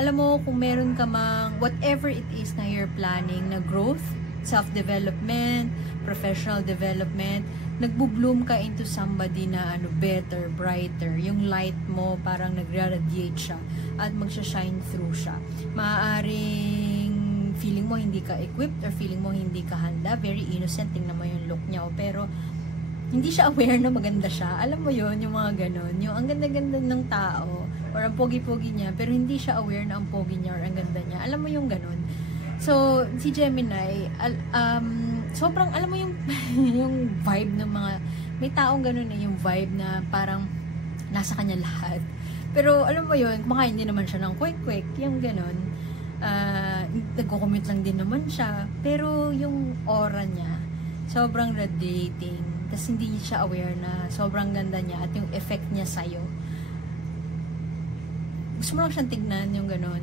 Alam mo, kung meron ka mang whatever it is na you're planning na growth, self-development, professional development, nagbo-bloom ka into somebody na better, brighter. Yung light mo parang nag-radiate siya at magsha-shine through siya. Maaaring feeling mo hindi ka equipped or feeling mo hindi ka handa. Very innocent, tingnan mo yung look niya. Pero hindi siya aware na maganda siya. Alam mo yon, yung mga ganon. Yung ang ganda-ganda ng tao or ang pogi-pogi niya, pero hindi siya aware na ang pogi niya or ang ganda niya. Alam mo yung ganon. So, si Gemini, sobrang, alam mo yung, yung vibe ng mga, may taong ganon yung vibe na parang nasa kanya lahat. Pero, alam mo yun, kumakain din naman siya ng quick-quick, yung ganon. Nagko-commute lang din naman siya. Pero, yung aura niya, sobrang radiating. Tapos, hindi siya aware na sobrang ganda niya at yung effect niya sa'yo. Gusto mo lang siyang tignan yung gano'n.